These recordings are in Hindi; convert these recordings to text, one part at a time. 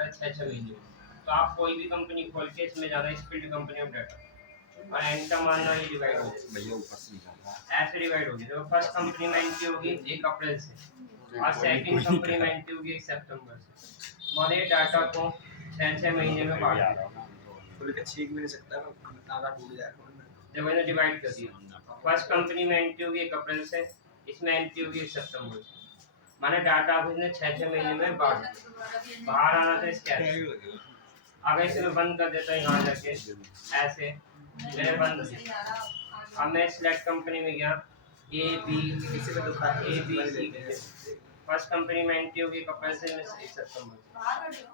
रहा है 6-6 महीने में। तो आप कोई भी कंपनी खोल के इसमें जाना, स्किल्ड कंपनी ऑफ डाटा, और एंटर मारना, ये डिवाइड हो जाएगा भैया ऊपर से निकाल ऐसे डिवाइड होगी। तो फर्स्ट कंपनी में एंट्री होगी 1 अप्रैल से और सेकंड कंपनी में एंट्री होगी 1 सितंबर से। मैंने डाटा को 6-6 महीने में बांट दिया। खुल के छींक भी नहीं सकता ना, ताला टूट जाएगा। जब मैंने डिवाइड कर दिया, फर्स्ट कंपनी में एंट्री होगी 1 अप्रैल से, इसमें एंट्री होगी 1 सितंबर से। मैंने डाटा आप इसने 6-6 महीने में बांट दिया। बाहर आना था स्कैन, अगर इसे मैं बंद कर देता हूँ यहाँ जाके ऐसे, मैंने बंद किया। अब मैं सिलेक्ट कंपनी में गया, A B C D, first company में एंट्री होगी 1 अप्रैल से 1 सितंबर से।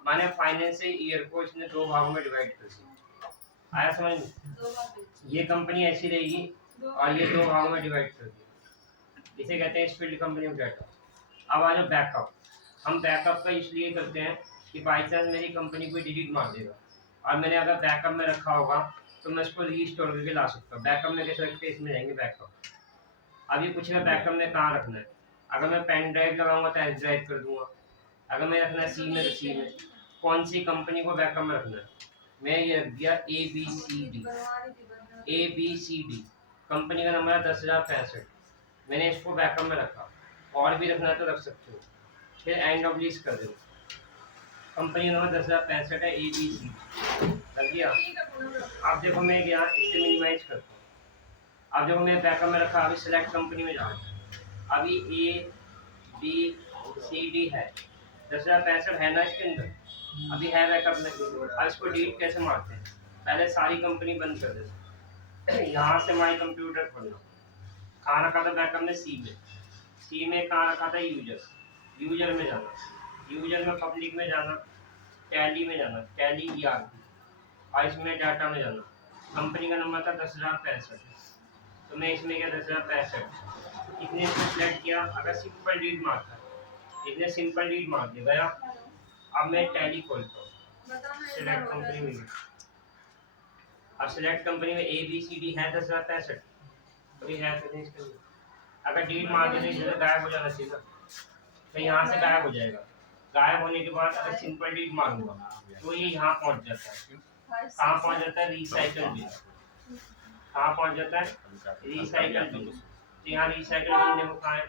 मैंने फाइनेंस से ईयर को इसने 2 भागों में डिवाइड कर दिया। आया समझ में? ये कंपनी ऐसी रहेगी और ये 2 भागों में डिवाइड कर दिया। इसे कहते हैं स्किल्ड कंपनी ऑफ डाटा। अब आ जाओ बैकअप। हम बैकअप का इसलिए करते हैं कि बाई चांस मेरी कंपनी कोई डिलीट मार देगा और मैंने अगर बैकअप में रखा होगा तो मैं इसको रीस्टोर करके ला सकता हूँ। बैकअप में कैसे रखते हैं, इसमें जाएंगे बैकअप। अब ये पूछेगा बैकअप में कहाँ रखना है। अगर मैं पेन ड्राइव लगाऊंगा तो एच ड्राइव कर दूंगा। अगर मैं रखना है सी में तो सी में। कौन सी कंपनी को बैकअप में रखना है, मैं ये रख दिया ABCD। कंपनी का नंबर है 10,065। मैंने इसको बैकअप में रखा, और भी रखना है तो रख सकते हो। फिर एंड ऑफ लीज कर दो। कंपनी नंबर 10,065 है, ABC लग गया। अब देखो मैं गया, इसे मिनिमाइज करता हूँ। अब देखो मैं बैकअप में रखा, अभी सिलेक्ट कंपनी में जाऊँ। अभी ABCD है, 10,065 है ना इसके अंदर, अभी है बैकअप में। अब इसको डिलीट कैसे मारते हैं, पहले सारी कंपनी बंद कर देते। यहाँ से माई कंप्यूटर खोलना। कहाँ रखा था बैकअप में, सी में कहाँ रखा था, यूजर में जाना, यूजर में पब्लिक में जाना, टैली में जाना, टैली ERP, और इसमें डाटा में जाना। कंपनी का नंबर था 10,065, तो मैं इसमें गया 10,065। इसने इसको सेलेक्ट किया, अगर सिंपल डिलीट मारता, इसने सिंपल डिलीट मार दिया गया। अब मैं टैली खोलता हूँ, सिलेक्ट कंपनी में। अब सिलेक्ट कंपनी में ABCD है 10,065, तो ये है तो इसके अंदर। अगर डिलीट मार देते तो गायब हो जाना चाहिए ना, तो यहाँ से गायब हो जाएगा। गायब होने के बाद अगर सिंपल डिलीट मारूंगा तो ये यहाँ पहुँच जाता है। कहाँ पहुँच जाता है, रिसाइकल बिन। कहाँ पहुँच जाता है, रिसाइकल बिन। तो यहाँ रिसाइकल बिन देखो कहाँ है,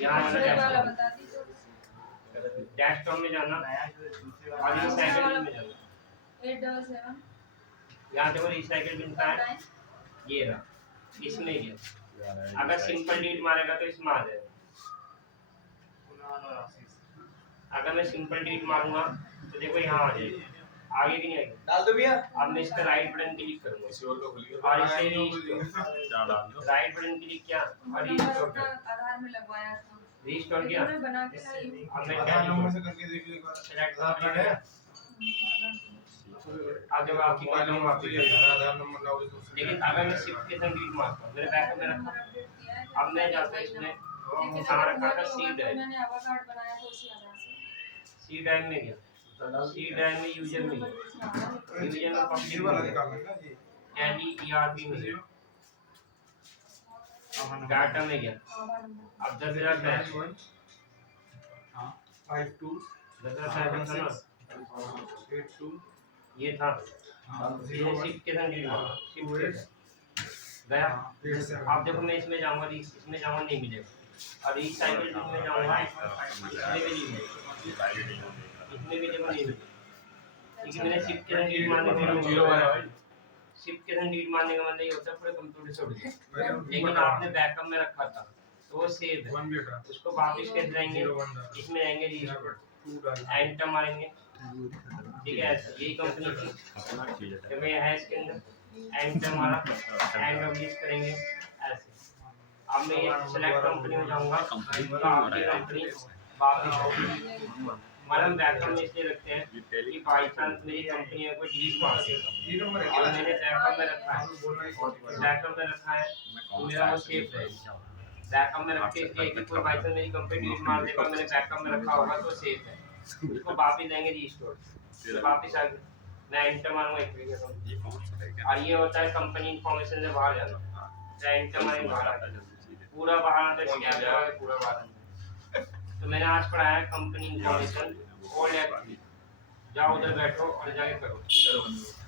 यहाँ डेस्कटॉप में जाना और रिसाइकल बिन में जाना। यहाँ देखो रिसाइकल बिन कहाँ है, ये रहा, इसमें गया। अगर सिंपल डिलीट मारेगा तो इसमें आ जाएगा। अगर मैं सिंपल डिलीट मारूंगा तो देखो यहाँ आ जाएगा, आगे भी नहीं आएगा। डाल दो भैया। अब मैं इसका राइट बटन क्लिक करूंगा और इसे राइट बटन क्लिक किया और रीस्टोर किया। अब मैं सेलेक्ट कर, अब जब आपकी कंपनी वापस, लेकिन अगर मैं शिफ्ट के संग डिलीट मारता हूँ, मेरे बैकअप में रखा, अब मैं जाता इसमें कहाँ रखा था, सी ड्राइव में गया, सी ड्राइव में यूजर में गया, यूजर में पब्लिक टैली ERP में गया, डाटा में गया। अब 10,065 ये था, ये शिफ्ट के संग डिलीट मारा, शिफ्ट के संग गया। अब देखो मैं इसमें जाऊंगा, इसमें जाऊंगा नहीं मिलेगा, और रिसाइकल बिन में जाऊंगा, इसमें भी नहीं मिलेगा, इसमें भी देखो नहीं मिलेगा, क्योंकि मैंने शिफ्ट के संग डिलीट मारने का शिफ्ट के संग डिलीट मारने का मतलब ये होता है पूरे कंप्यूटर से उड़ गया। लेकिन आपने बैकअप में रखा था तो वो सेव है, उसको वापस कैसे जाएंगे, इसमें जाएंगे रीस्टोर, एंटर मारेंगे, ठीक है। यही कंपनी थी, जब ये है इसके अंदर, एंटर मारा, एंड ऑफ लीज करेंगे ऐसे। अब मैं ये सेलेक्ट कंपनी में जाऊंगा, तो आपकी कंपनी वापस होगी। हम बैकअप में इसलिए रखते हैं कि बाई चांस मेरी कंपनी है कोई डिलीट मार देगा और मैंने बैकअप में रखा है, बैकअप में रखा है तो मेरा वो सेफ रहेगा। बैकअप में रख के इसलिए कि कोई बाई चांस मेरी कंपनी डिलीट मार देगा, मैंने बैकअप में रखा होगा तो सेफ है। उसको वापस देंगे रीस्टोर, वापस आ गया, मैं एंटर मारूंगा एक तरीके, और ये होता है कंपनी इन्फॉर्मेशन से बाहर जाना, तो एंटर मारेंगे बाहर आता है, पूरा बाहर आता है, पूरा बाहर। तो मैंने आज पढ़ाया कंपनी इन्फॉर्मेशन ओल्ड एक्ट, जाओ उधर बैठो और जाके करो। चलो बंद करो।